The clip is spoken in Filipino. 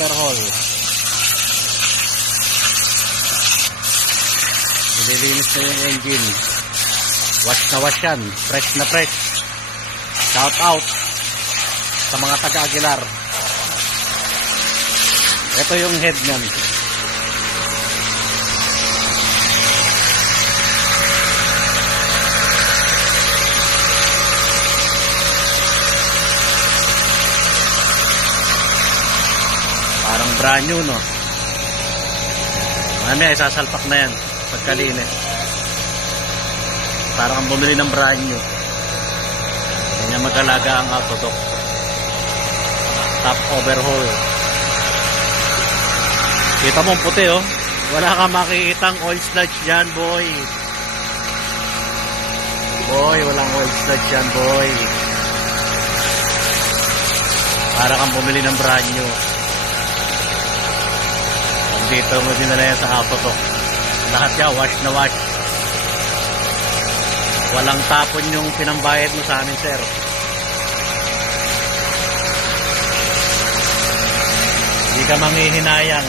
overhaul. Nililinis na yung engine. Wash na wash yan. Fresh na fresh. Shout out sa mga taga Aguilar. Ito yung head nyan. Parang brand new, no? Mamaya isasalpak na yan pagkalinis. Parang ang bumili ng brand new. Ganyan mag-alaga ang Autodoc. Top overhaul. Kita mo puti, oh. Wala kang makikitang oil sludge dyan, boy. Boy, walang oil sludge dyan, boy. Para kang bumili ng brand new. Dito mo dinala yan sa Autodoc. Lahat yan, wash na wash. Walang tapon yung pinambayad mo sa amin, sir. Hindi ka manghihinayang.